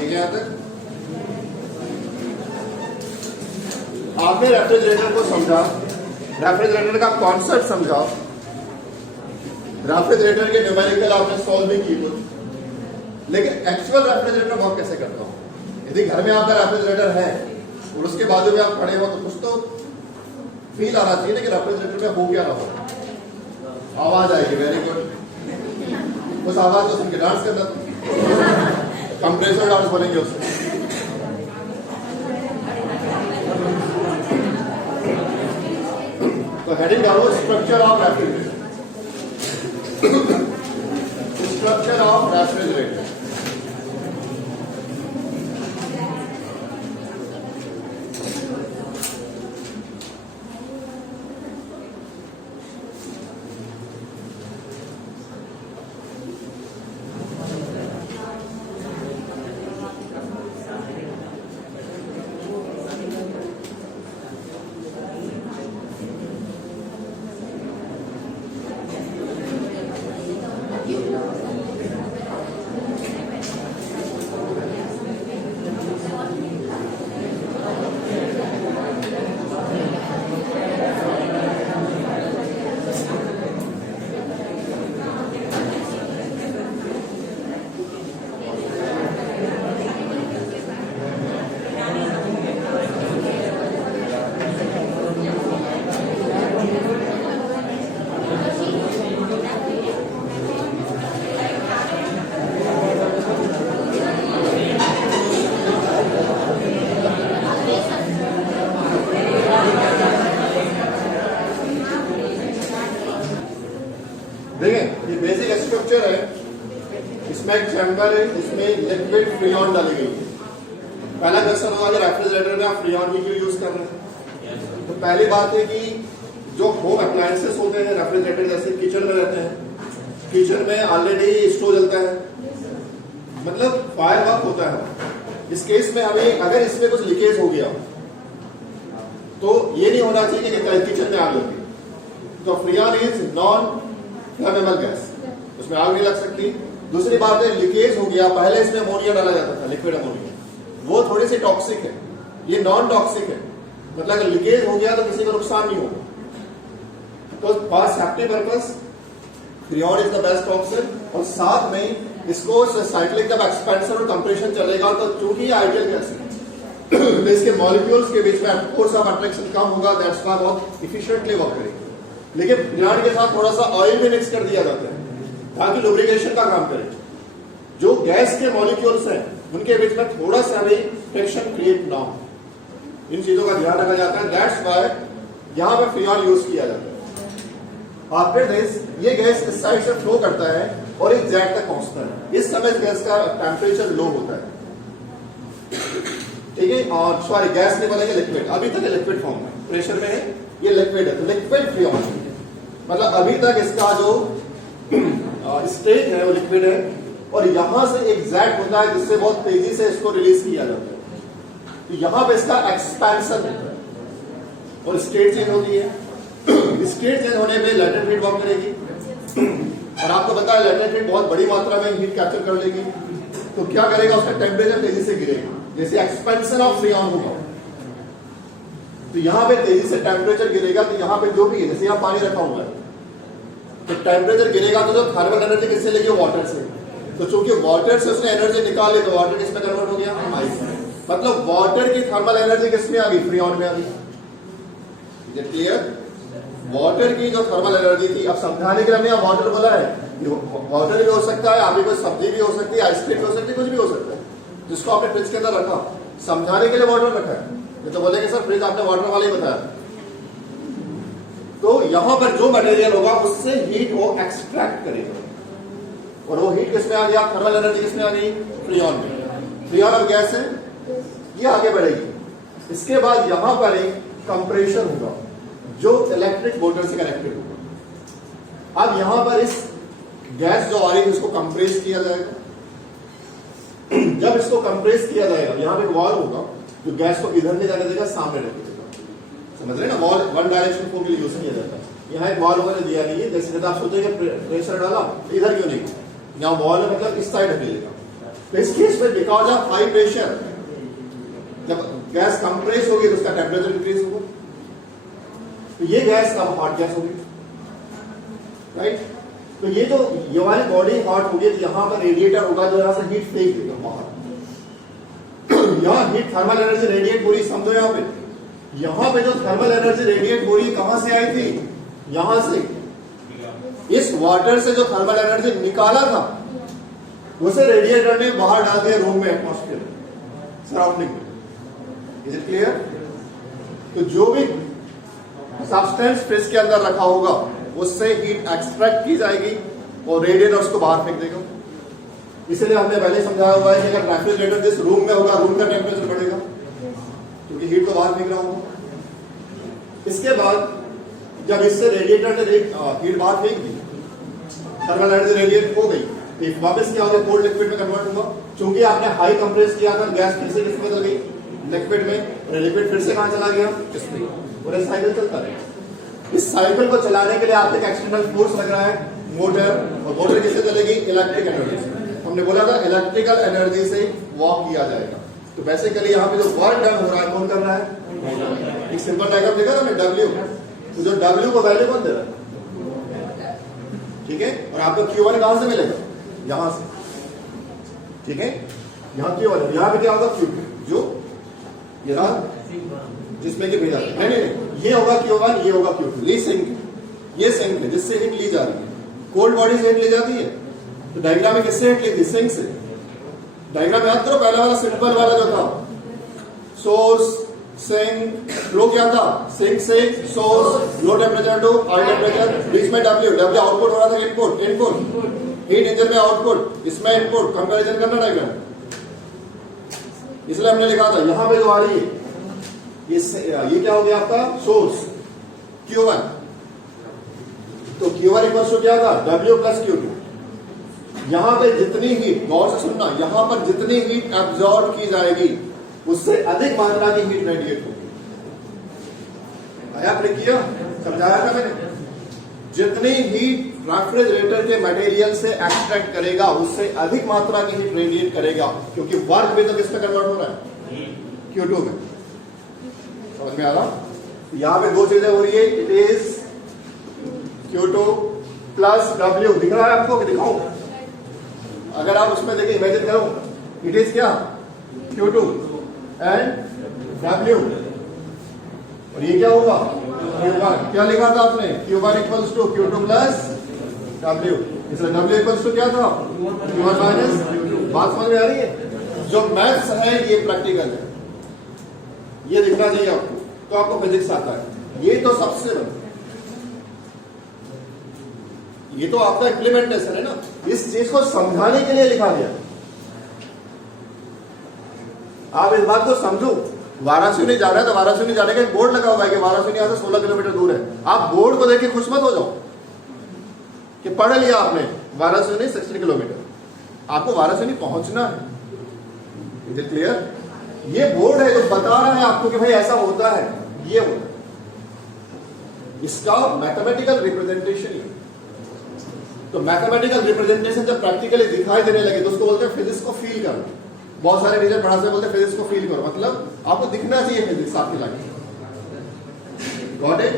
ठीक है यहाँ तक? आपने रेफ्रिजरेटर को समझा, रेफ्रिजरेटर का कॉन्सेप्ट समझा, रेफ्रिजरेटर के न्यूमेरिकल आपने सॉल्व भी की कुछ, लेकिन एक्चुअल रेफ्रिजरेटर वर्क कैसे करता हूं? यदि घर में आपका रेफ्रिजरेटर है और उसके बाजू में आप खड़े हो तो कुछ तो फील आना चाहिए ना कि रेफ्रिजरेटर में हो क्या रहा हो। आवाज आएगी, वेरी गुड। उस आवाज को सुन के डांस करना, कंप्रेसर डांस बोलेंगे उससे। तो हेडिंग डालो structure of refrigerator. Structure of refrigerator. देखिए ये बेसिक स्ट्रक्चर है, इसमें एक चैम्बर है, इसमें लिक्विड फ्रीऑन डाली गई है। पहला क्वेश्चन होगा कि रेफ्रिजरेटर में आप फ्रीऑन की क्यों यूज कर रहे हैं? तो पहली बात है कि जो होम अप्लायंसेस होते हैं रेफ्रिजरेटर जैसे किचन में रहते हैं, किचन में ऑलरेडी स्टोव जलता है, मतलब फायर वर्क होता है। इस केस में हमें अगर इसमें कुछ लीकेज हो गया तो ये नहीं होना चाहिए कि किचन में आग लगे। तो freon is non flammable gas, उसमें आग नहीं लग सकती। दूसरी बात है लीकेज हो गया, पहले इसमें अमोनिया डाला जाता था, लिक्विड अमोनिया, वो थोड़ी सी टॉक्सिक है, ये नॉन टॉक्सिक है, मतलब अगर लीकेज हो गया तो किसी को नुकसान नहीं होगा। तो for safety purpose freon is the best option. और साथ में इसको साइक्लिक जब एक्सपेंशन और कंप्रेशन चलेगा तो चूंकि आइडियल गैस है तो इसके मॉलिक्यूल्स के बीच में फोर्स ऑफ अट्रैक्शन कम होगा, दैट्स व्हाई बहुत इफिशिएंटली वर्क करेगी। लेकिन फ्रीऑन के साथ थोड़ा सा ऑयल भी मिक्स कर दिया जाता है ताकि लुब्रिकेशन का काम करे। जो गैस के मॉलिक्यूल्स हैं उनके बीच में थोड़ा सा भी फ्रिक्शन क्रिएट ना हो, इन चीजों का ध्यान रखा जाता है। दैट्स व्हाई यहां पर फ्रीऑन यूज किया जाता है। आफ्टर दिस ये गैस इस साइड से फ्लो करता है और एक जेट तक पहुंचता है। इस समय गैस का टेम्परेचर लो होता है, ठीक है। और सॉरी गैस नहीं बोलेंगे, लिक्विड, अभी तक लिक्विड फॉर्म में, प्रेशर में है, ये लिक्विड है, तो लिक्विड फ्रीऑन मतलब अभी तक इसका जो स्टेट है वो लिक्विड है और यहां से एक जेट होता है जिससे बहुत तेजी से इसको रिलीज किया जाता है। तो यहां पे इसका एक्सपेंशन होता है और स्टेट चेंज होती है। स्टेट चेंज होने पे लैटेंट हीट वर्क करेगी और आपको पता है लैटेंट हीट बहुत बड़ी मात्रा में हीट कैप्चर कर लेगी। तो क्या करेगा, उसका टेम्परेचर तेजी से गिरेगा, जैसे एक्सपेंशन ऑफ फ्रीऑन होगा तो यहां पे तेजी से टेम्परेचर गिरेगा। तो यहां पे जो भी है, जैसे यहां पानी रखा हुआ है तो टेम्परेचर गिरेगा तो जो थर्मल एनर्जी किससे लेगी, वाटर से। तो चूंकि वाटर से उसने एनर्जी निकाली तो वाटर किसमें कन्वर्ट हो गया, आइस में। मतलब वाटर की थर्मल एनर्जी किसमें आ गई, फ्रीऑन में आ गई। Is it clear? वाटर की जो थर्मल एनर्जी थी, अब समझाने के लिए हमने वाटर बोला है, वाटर भी हो सकता है, आपकी कोई सब्जी भी हो सकती है, आइसक्रीम भी हो सकती है, कुछ भी हो सकता है, जिसको आपने फ्रिज के अंदर रखा, समझाने के लिए वाटर रखा है। ये तो बोलेंगे सर फ्रिज आपने वाटर वाला ही बताया। तो यहां पर जो मटेरियल होगा उससे हीट वो एक्सट्रैक्ट करेगा और वो हीट किसमें आ गया, थर्मल एनर्जी किसमें आ गई, फ्रीऑन में। फ्रीऑन अब गैस है, ये आगे बढ़ेगी। इसके बाद यहां पर एक कंप्रेशन होगा जो इलेक्ट्रिक मोटर से कनेक्टेड होगा। अब यहां पर इस गैस जो आ रही है इसको कंप्रेस किया जाएगा। जब इसको कंप्रेस किया जाएगा, यहां पे एक वॉल होगा जो गैस को इधर नहीं जाने देगा, सामने रख देगा। समझ रहे ना, वॉल वन डायरेक्शन फ्लो के लिए यूज किया जाता है। यहाँ एक वॉल वगैरह दिया नहीं है, जैसे आप सोचेंगे प्रेशर डाला इधर क्यों नहीं, यहाँ वॉल है मतलब इस साइड रख लेगा। तो इस केस में बिकॉज ऑफ हाई प्रेशर जब गैस कंप्रेस होगी तो उसका टेम्परेचर इंक्रीज होगा, तो ये गैस अब हॉट गैस होगी, राइट। तो ये जो ये वाली बॉडी हॉट होगी तो यहां पर रेडिएटर होगा जो यहां से हीट फेंक देगा बाहर। यहां हीट थर्मल एनर्जी रेडिएट हो रही, समझो यहां पे जो थर्मल एनर्जी रेडिएट हो रही कहां से आई थी, यहां से, इस वाटर से जो थर्मल एनर्जी निकाला था उसे रेडिएटर ने बाहर डाल दिया रूम में, एटमॉस्फेयर सराउंडिंग में। Is it clear? तो जो भी सब्सटेंस फ्रिज के अंदर रखा होगा उससे हीट एक्सट्रैक्ट की जाएगी और रेडिएटर उसको बाहर फेंक देगा। इसलिए हमने पहले समझाया हुआ है कि अगर रेफ्रिजरेटर जिस रूम में होगा रूम का टेम्परेचर बढ़ेगा क्योंकि हीट को बाहर फेंक रहा होगा। इसके बाद जब इससे रेडिएटर ने हीट बाहर फेंक दी, थर्मल एनर्जी रेडिएट हो गई, तो वापस क्या होगा, कोल्ड लिक्विड में कन्वर्ट हुआ। चूंकि आपने हाई कंप्रेस किया था, गैस फिर से किसमें बदल गई, लिक्विड में, और लिक्विड फिर से कहां चला गया, इसमें, और ये साइकिल चलता रहेगा। इस साइकिल को चलाने के लिए आपको एक एक्सटर्नल फोर्स लग रहा है, मोटर, और मोटर किससे चलेगी, इलेक्ट्रिक एनर्जी से। हमने बोला था इलेक्ट्रिकल एनर्जी से वॉक किया जाएगा। तो बेसिकली यहाँ पे जो वर्क डन हो रहा है कौन कर रहा है, एक सिंपल डायग्राम देखा ना डब्ल्यू, तो जो डब्ल्यू को वैल्यू कौन दे रहा है, ठीक है। और आपको Q1 कहां से मिलेगा, यहां से, ठीक है। यहाँ Q1, यहाँ पे क्या होगा Q2, जो ये रहा जिसमें कि भेजा, नहीं, ये होगा Q1, ये होगा Q2। ये सिंक है जिससे हीट ली जा रही है। कोल्ड बॉडी से हीट ली जाती है, तो डायग्राम में किससे हीट ली थी, सिंक से। डायग्राम याद करो, पहला वाला सिंपल वाला जो था, सोर्स सिंक, फ्लो क्या था, सिंक से source, low temperature to high temperature, बीच में W आउटपुट हो रहा था, इनपुट, हीट इंजन में आउटपुट, इसमें इनपुट, कंपैरिजन करना डायग्राम। इसलिए हमने लिखा था यहां पे जो आ रही है ये क्या हो गया आपका, सोर्स Q1, तो Q1 इक्वल टू क्या था, W प्लस Q2। यहां पे जितनी हीट, गौर से सुनना, यहां पर जितनी हीट एब्जॉर्ब की जाएगी उससे अधिक मात्रा की हीट रेडिएट होगी। आया, आपने किया, समझाया था मैंने। जितनी हीट रेफ्रिजरेटर के मटेरियल से एक्सट्रैक्ट करेगा उससे अधिक मात्रा की हीट रेडिएट करेगा, क्योंकि वर्क भी तो किस में कन्वर्ट हो रहा है, Q2 में। समझ में आ रहा? यहां पे दो चीजें हो रही है, it is Q2 plus W। दिख रहा है आपको कि दिखाऊं? अगर आप उसमें देखिए, इमेजिन करो, इट इज क्या, Q2 एंड W, और ये क्या होगा, Q1। क्या लिखा था आपने, Q1 equals to Q2 plus W, इसलिए W इक्वल्स टू क्या था, Q1 माइनस Q2। बात समझ में आ रही है? जो मैथ्स है ये प्रैक्टिकल है, ये दिखना चाहिए आपको, तो आपको फिजिक्स आता है। ये तो सबसे बड़ा, ये तो आपका इम्प्लीमेंटेशन है ना, इस चीज को समझाने के लिए लिखा गया। आप इस बात को समझो, वाराणसी नहीं जाना है तो वाराणसी जाने का एक बोर्ड लगा हुआ है कि वाराणसी यहां से 16 किलोमीटर दूर है। आप बोर्ड को देख के खुश मत हो जाओ कि पढ़ लिया आपने, वाराणसी 16 किलोमीटर, आपको वाराणसी पहुंचना है। Is it clear? ये बोर्ड है जो बता रहा है आपको कि भाई ऐसा होता है, ये होता है, इसका मैथमेटिकल रिप्रेजेंटेशन है। तो मैथमेटिकल रिप्रेजेंटेशन जब प्रैक्टिकली दिखाई देने लगे तो उसको बोलते हैं फिजिक्स को फील करो। बहुत सारे टीचर पढ़ाते हैं, बोलते हैं फिजिक्स को फील करो, मतलब आपको दिखना चाहिए फिजिक्स आपकी लाइफ। Got it?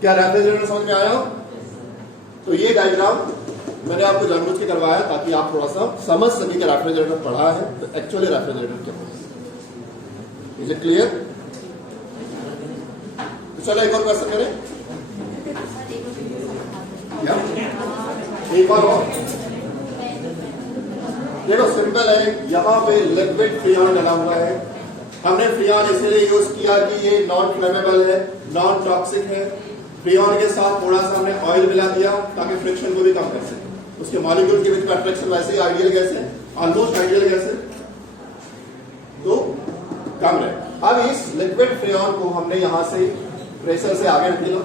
क्या रेफ्रिजरेटर समझ में आया? तो ये डायग्राम मैंने आपको जानबूझ के करवाया ताकि आप थोड़ा सा समझ सके कि रेफ्रिजरेटर पढ़ा है तो एक्चुअली रेफ्रिजरेटर क्या है। Is it clear? तो चलो एक और क्वेश्चन करें, एक बार और देखो, सिंपल है। यहां पे लिक्विड फ्रियान डला हुआ है। हमने फ्रियान इसलिए यूज किया कि ये नॉन फ्लेमेबल है, नॉन टॉक्सिक है। फ्रियान के साथ थोड़ा सा हमने ऑयल मिला दिया ताकि फ्रिक्शन को भी कम कर सके। उसके मॉलिक्यूल के बीच में अट्रैक्शन वैसे ही आइडियल गैस है, ऑलमोस्ट आइडियल गैस है, तो कम रहे। अब इस लिक्विड फ्रियान को हमने यहां से प्रेशर से आगे निकाला।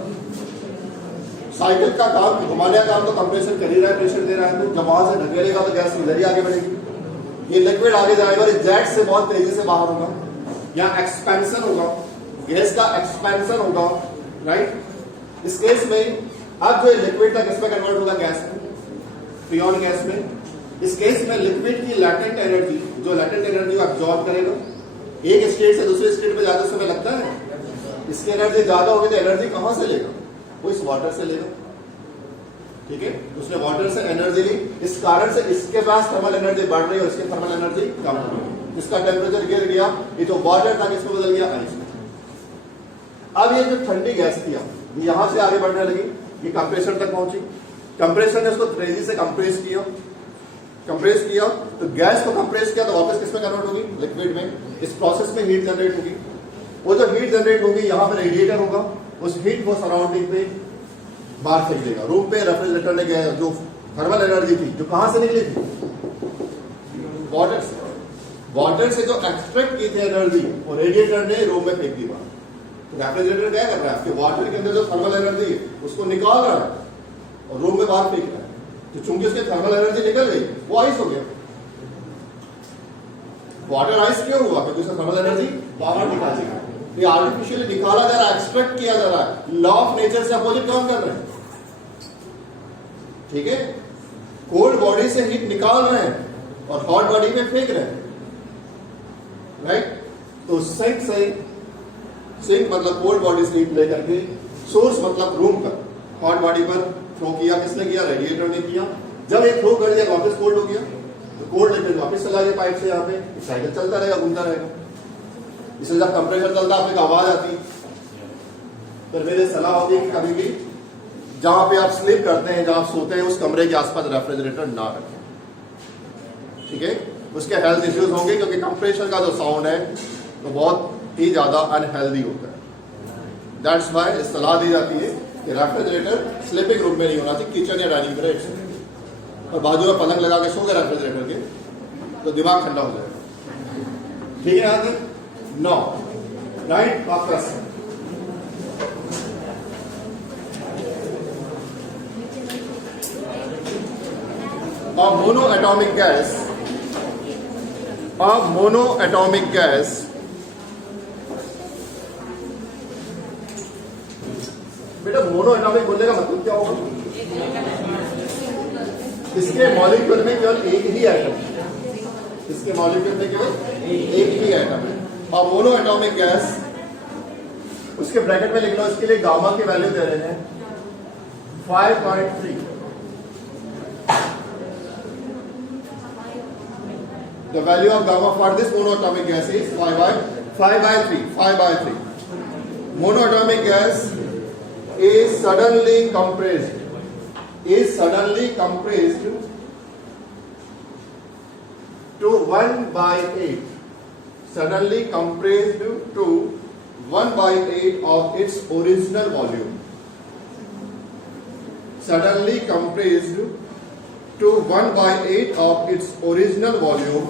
साइकिल का काम, घुमाने का काम तो कंप्रेसर कर ही रहा है, प्रेशर दे रहा है, तो जब वहां से ढकेलेगा तो गैस इधर ही आगे बढ़ेगी। ये लिक्विड आगे जाएगा और जेट से बहुत तेजी से बाहर होगा, यहाँ एक्सपेंशन होगा, गैस का एक्सपेंशन होगा, राइट। इस केस में अब जो लिक्विड था किसमें कन्वर्ट होगा, गैस में, फ्रियान गैस में। इस केस में लिक्विड की लैटेंट एनर्जी, जो लैटेंट एनर्जी एब्जॉर्ब करेगा, एक स्टेट से दूसरे स्टेट पे जाते समय लगता है, इसकी एनर्जी ज्यादा होगी तो एनर्जी कहां से लेगा? वो इस वाटर से लेगा। ठीक है, उसने वाटर से एनर्जी ली, इस कारण से इसके पास थर्मल एनर्जी बढ़ रही है और इसकी थर्मल एनर्जी कम हो रही है। इसका टेम्परेचर गिर गया, ये जो वाटर था किसमें बदल गया? आइस में। अब ये जो ठंडी गैस थी यहां से आगे बढ़ने लगी, ये कंप्रेसर तक पहुंची, कंप्रेसर ने उसको तेजी से कंप्रेस किया तो गैस को कंप्रेस किया तो वापस किसमें कन्वर्ट होगी? लिक्विड में। इस प्रोसेस में हीट जनरेट होगी, वो जो हीट जनरेट होगी यहां पर रेडिएटर होगा, उस हीट को सराउंडिंग पे बाहर फेंक देगा। रूम पे रेफ्रिजरेटर ने गया जो थर्मल एनर्जी थी जो कहां से निकली थी? वाटर से जो एक्सट्रैक्ट की थी एनर्जी वो रेडिएटर ने रूम में फेंक दी बाहर। तो रेफ्रिजरेटर क्या कर रहा है? आपके वाटर के अंदर जो थर्मल एनर्जी है उसको निकाल रहा है और रूम में बाहर फेंक रहा है। तो चूंकि उसकी थर्मल एनर्जी निकल गई वो आइस हो गया। वाटर आइस क्यों हुआ? क्योंकि उसका थर्मल एनर्जी बाहर निकाल दिया। ये आर्टिफिशियली निकाला जा रहा है, एक्सट्रैक्ट किया जा रहा है, लॉ ऑफ नेचर से अपोजिट काम कर रहे हैं। ठीक है, कोल्ड बॉडी से हीट निकाल रहे हैं और हॉट बॉडी में फेंक रहे हैं, राइट? तो सिंक मतलब कोल्ड बॉडी से हीट लेकर के सोर्स मतलब रूम पर हॉट बॉडी पर थ्रो किया। किसने किया? रेडिएटर ने किया। जब ये थ्रो कर दिया वापस कोल्ड हो गया, तो कोल्ड लेकर वापस चला गया पाइप से, यहाँ पे साइकिल चलता रहेगा, घूमता रहेगा। इसलिए जब कंप्रेसर चलता है आपको आवाज आती। तो मेरी सलाह होगी कि कभी भी जहां पे आप स्लीप करते हैं, जहां आप सोते हैं, उस कमरे के आसपास रेफ्रिजरेटर ना रखें। ठीक है, उसके हेल्थ इश्यूज होंगे क्योंकि कंप्रेसर का जो साउंड है तो बहुत ही ज्यादा अनहेल्दी होता है। दैट्स व्हाई सलाह दी जाती है कि रेफ्रिजरेटर स्लीपिंग रूम में नहीं होना चाहिए, किचन या डाइनिंग में। और बाजू में पलंग लगा के सो गए रेफ्रिजरेटर के तो दिमाग ठंडा हो जाएगा। ठीक है, यहां तक 9 राइट वापस। A monoatomic gas बेटा मोनोएटॉमिक बोलने का मतलब क्या होगा? इसके मॉलिक्यूल में केवल एक ही एटम है, इसके मॉलिक्यूल में केवल एक ही एटम है। और मोनोएटॉमिक गैस उसके ब्रैकेट में लिख लो, इसके लिए गामा की वैल्यू दे रहे हैं 5.3। The value of gamma for this monoatomic gas is 5/3. Monoatomic gas is suddenly compressed to 1/8. Suddenly compressed to 1/8 of its original volume. Suddenly compressed to 1/8 of its original volume,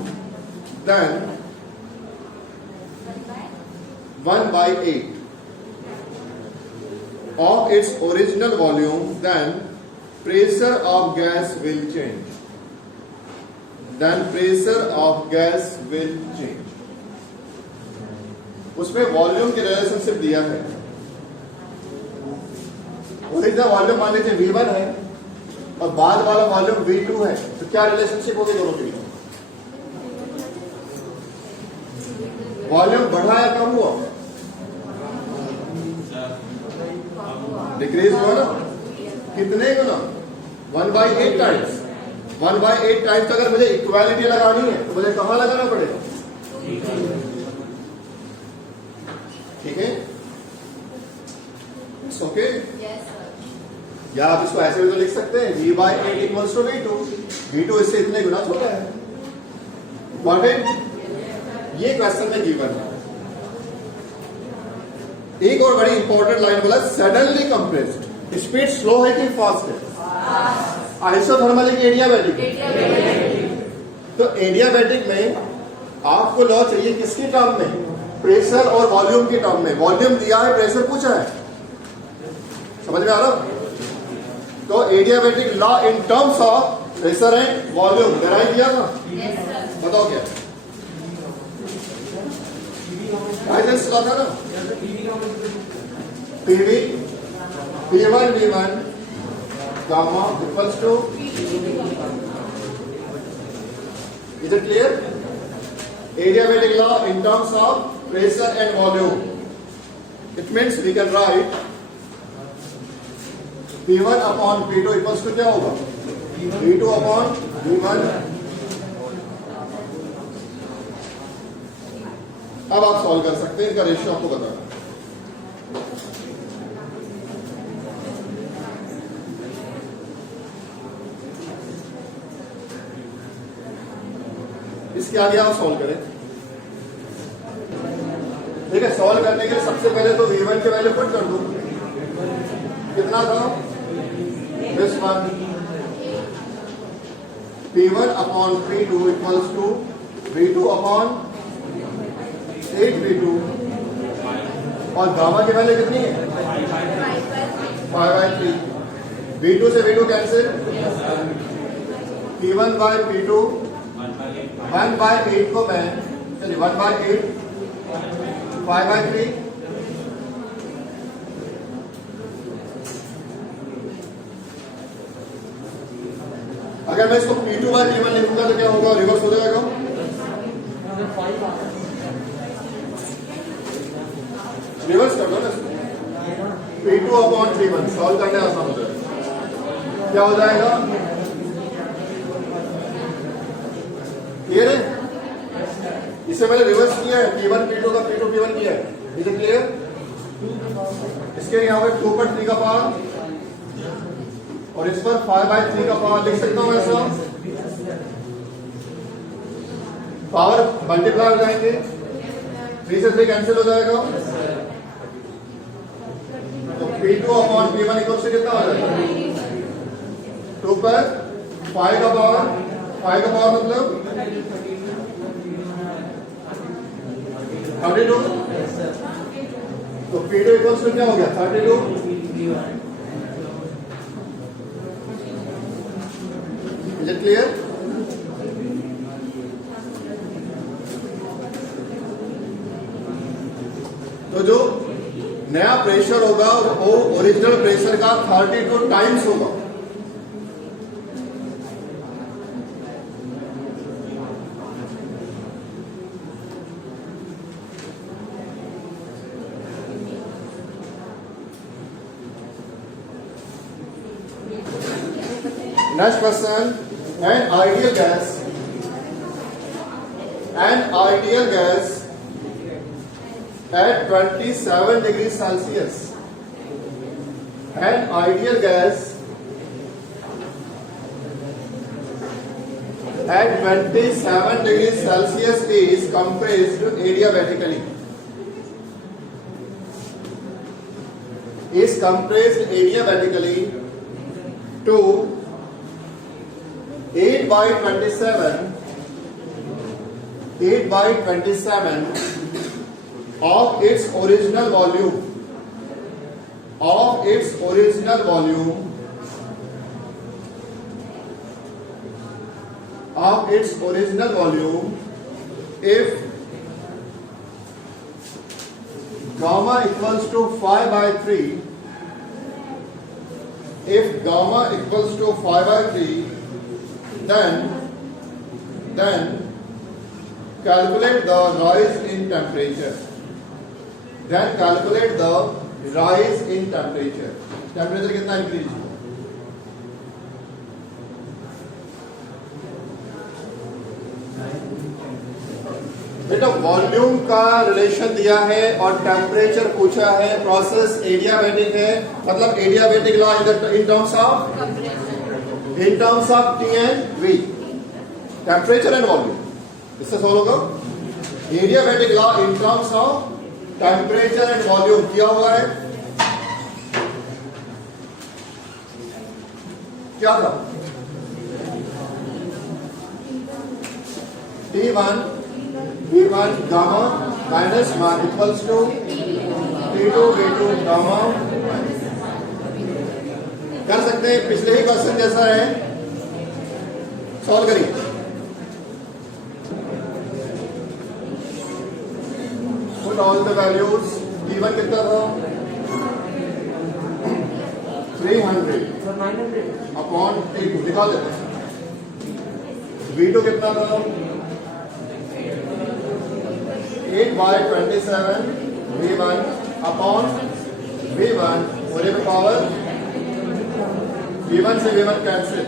then 1/8 of its original volume, then pressure of gas will change. उसमें वॉल्यूम की रिलेशनशिप दिया है। ओरिजिनल वॉल्यूम मान लीजिए V1 है और बाद वाला वॉल्यूम V2 है, तो क्या रिलेशनशिप होगी दोनों के बीच? वॉल्यूम बढ़ा या कम हुआ? डिक्रीज हुआ ना? कितने गुना? 1/8 टाइम्स। 1/8 टाइम्स अगर मुझे इक्वालिटी लगानी है तो मुझे कहां लगाना पड़ेगा? ठीक है, ओके। या आप इसको ऐसे भी तो लिख सकते हैं V/8 equals to V2। V2 इससे इतने गुना छोटा है। ये क्वेश्चन में गिवन है। एक और बड़ी इंपॉर्टेंट लाइन बोला, सडनली कंप्रेस्ड। स्पीड स्लो है कि फास्ट है? आइसोथर्मल की एडियाबैटिक। तो एडियाबैटिक में आपको लॉ चाहिए किसकी टर्म में? प्रेशर और वॉल्यूम की टर्म में। वॉल्यूम दिया है, प्रेशर पूछा है, समझ में आ रहा? तो adiabatic law in terms of pressure and volume derive किया था। बताओ क्या गाइडेंस लॉ था ना? PV P1 V1 gamma equals to Is it clear? Adiabatic law in terms of pressure and volume. It means we can write P1 upon P2 equals to क्या होगा? P2 upon V1. अब आप सॉल्व कर सकते हैं, इनका रेशियो आपको बताना। इसके आगे आप सॉल्व करें। ठीक है, सॉल्व करने के लिए सबसे पहले तो V1 के वैल्यू पुट कर दो। कितना था? This one P1 upon P2 equals to V2 upon 8V2 और गामा की वैल्यू कितनी है? 5/3। V2 से V2 cancel, P1 by P2 1/8 को मैं चलिए 1/8 5/3 अगर मैं इसको P2 by P1 लिखूंगा तो क्या होगा? रिवर्स हो जाएगा। रिवर्स कर दो ना इसको। P2 upon P1 सॉल्व करने आसान हो जाएगा। क्या हो जाएगा? क्लियर है? इससे पहले रिवर्स किया है, P1 P2 का P2 P1 किया है। Is it clear? इसके यहाँ पर 2/3 का पावर और इस पर 5/3 का पावर लिख सकता हूं ऐसा। पावर मल्टीप्लाई हो जाएंगे, 3 से 3 कैंसिल हो जाएगा, तो P2 upon P1 इक्वल से कितना हो जाएगा? 2 पर 5 का पावर मतलब 32। तो P2 इक्वल से क्या हो गया? 32। Is it clear? तो जो नया प्रेशर होगा वो ओरिजिनल प्रेशर का 32 टाइम्स होगा। Next question, an ideal gas at 27 degrees Celsius. An ideal gas at 27 degrees Celsius is compressed adiabatically. To 8/27 of its original volume if gamma equals to 5/3, then calculate the rise in temperature. Temperature कितना इंक्रीज हुआ? बेटा वॉल्यूम का रिलेशन दिया है और टेम्परेचर पूछा है, प्रोसेस एडियाबैटिक है, मतलब adiabatic law in terms of T and V, temperature and volume. इससे सॉल्व होगा। Adiabatic law in terms of temperature and volume किया हुआ है। क्या था? T1 V1 gamma minus 1 equals to T2 V2 gamma. कर सकते हैं, पिछले ही क्वेश्चन जैसा है, सॉल्व करिए। Put all the values. T1 कितना था? 300 अपॉन T2 दिखा देते हैं। V2 कितना था? 8/27 V1 अपॉन V1 पूरे में पावर V1 से V1 कैंसिल,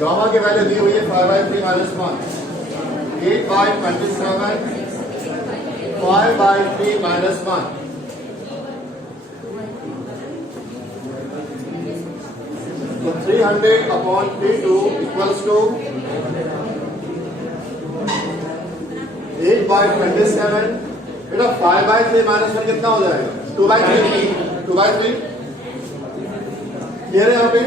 गामा की वैल्यू दी हुई है 5/3 - 1, 8/27 5/3 - 1, तो 300 अपॉन T2 इक्वल्स टू 8/27। बेटा 5/3 - 1 कितना हो जाएगा? 2/3, 2/3 ये रहे यहाँ पे।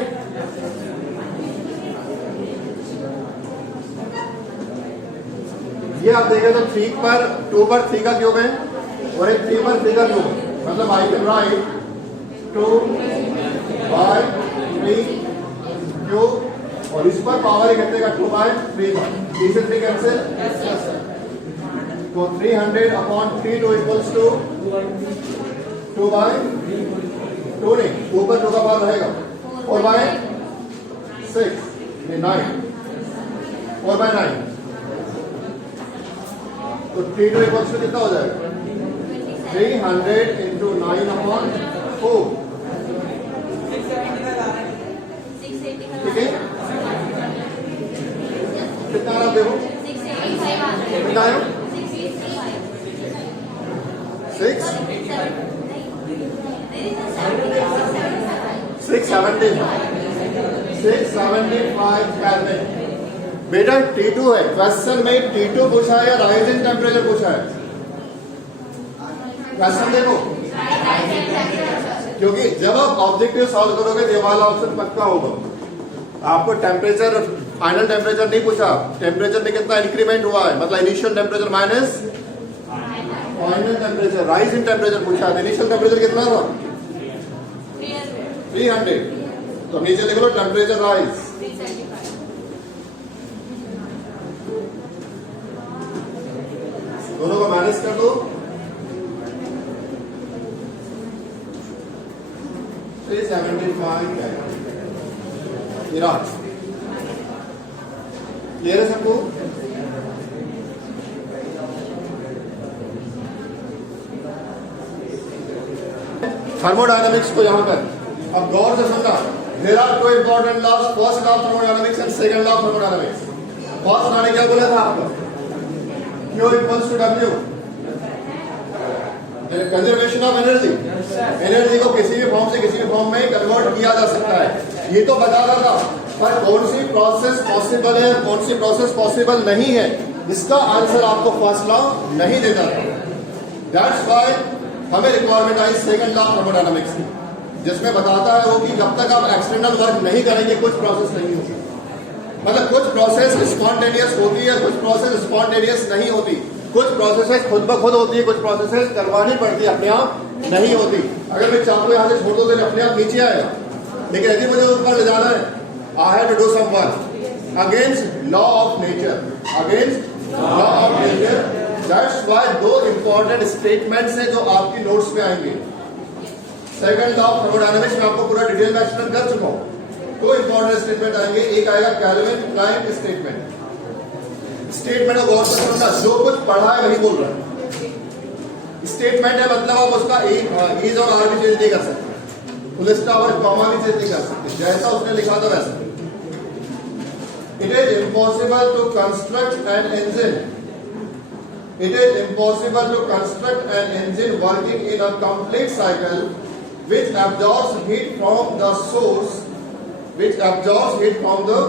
ये आप देखें तो 3 पर 2 पर 3 का क्यूब है और एक 3 पर 3 का क्यूब है, मतलब आई कैन राइट 2/3 क्यूब और इस पर पावर कितने का? 2/3 का, 3 से 3 कैंसिल, तो 300 अपॉन T2 इक्वल्स टू 2/2 नहीं, ऊपर 2 का पावर रहेगा 4/6 नहीं 9, 4/9, तो T2 इक्वल्स टू कितना हो जाएगा? 300 इंटू 9 अपॉन 4, ठीक है? कितना आप देखो कितना आया? 675 केल्विन। बेटा T2 है, क्वेश्चन में T2 पूछा है या राइज इन टेम्परेचर पूछा है? क्वेश्चन देखो, क्योंकि जब आप ऑब्जेक्टिव सॉल्व करोगे ये वाला ऑप्शन पक्का होगा। आपको टेम्परेचर, फाइनल टेम्परेचर नहीं पूछा, टेम्परेचर में कितना इंक्रीमेंट हुआ है, मतलब initial temperature minus final temperature, rise in temperature पूछा है। इनिशियल टेम्परेचर कितना था? 300, तो नीचे लिख लो टेम्परेचर राइज, दोनों को माइनस कर दो, 375 क्लियर है सबको? थर्मोडायनामिक्स को यहां पर अब गौर से सुनना। There are two important laws, first law of thermodynamics and second law of thermodynamics. First law ने क्या बोला था आपको? Q equals to W, conservation of energy. Energy को किसी भी फॉर्म से किसी भी फॉर्म में कन्वर्ट किया जा सकता है, ये तो बता रहा था। पर कौन सी प्रोसेस पॉसिबल है, कौन सी प्रोसेस पॉसिबल नहीं है, इसका आंसर आपको फर्स्ट लॉ नहीं देता था। दैट्स व्हाई हमें requirement I second law of thermodynamics की, जिसमें बताता है वो कि जब तक आप एक्सटर्नल वर्क नहीं करेंगे कुछ प्रोसेस नहीं होगी। मतलब कुछ प्रोसेस स्पॉन्टेनियस होती है, कुछ प्रोसेस स्पॉन्टेनियस नहीं होती, कुछ प्रोसेसेस खुद ब खुद होती है, कुछ प्रोसेसेस करवानी पड़ती है, अपने आप नहीं होती। अगर मैं चाकू यहां से छोड़ दो तो अपने आप नीचे आएगा, लेकिन यदि मुझे ऊपर ले जाना है, I have to do some work against law of nature, against law of nature. That's why दो इंपॉर्टेंट स्टेटमेंट्स हैं जो आपकी नोट्स में आएंगे। सेकंड लॉ ऑफ थर्मोडायनामिक्स में आपको पूरा डिटेल में एक्सप्लेन कर चुका हूं। दो इंपॉर्टेंट स्टेटमेंट आएंगे, एक आएगा केल्विन प्लांक स्टेटमेंट। स्टेटमेंट को गौर से सुनना, जो कुछ पढ़ा है वही बोल रहा है। स्टेटमेंट है मतलब आप उसका इज और आर भी चेंज नहीं कर सकते, फुल स्टॉप और कॉमा भी चेंज नहीं कर सकते, जैसा उसने लिखा था वैसा। It is impossible to construct an engine, it is impossible to construct an engine working in a complete cycle which absorbs heat from the source, which absorbs heat from the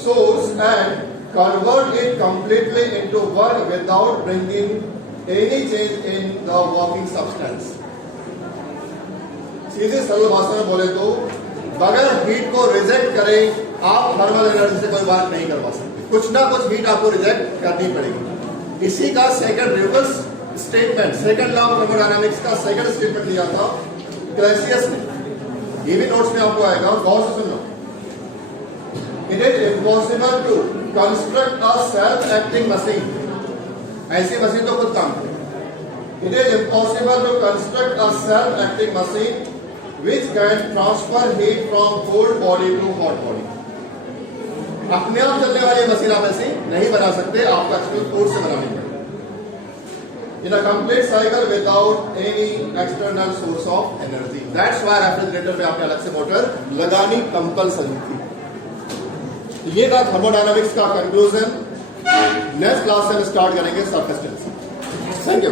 source and convert it completely into work without bringing any change in the working substance. सीधे सरल भाषा में बोले तो बगैर हीट को रिजेक्ट करें आप थर्मल एनर्जी से कोई वर्क नहीं करवा सकते, कुछ ना कुछ हीट आपको रिजेक्ट करनी पड़ेगी। इसी का second reverse statement, second law of thermodynamics का सेकंड स्टेटमेंट लिया था क्लैसियस ने, ये भी नोट्स में आपको आएगा, गौर से सुन लो। It is impossible to construct a self acting machine, ऐसी मशीन तो खुद काम करे। It is impossible to construct a self acting machine which can transfer heat from cold body to hot body. अपने आप चलने वाली मशीन आप ऐसी नहीं बना सकते, आपको एक्सटर्नल फोर्स से बनानी पड़ेगी। In a complete cycle without any external source of energy. That's why refrigerator में आपने अलग से मोटर लगानी कंपलसरी थी। ये था थर्मोडायनामिक्स का कंक्लूजन। नेक्स्ट क्लास से हम स्टार्ट करेंगे सरफेस टेंशन। Thank you.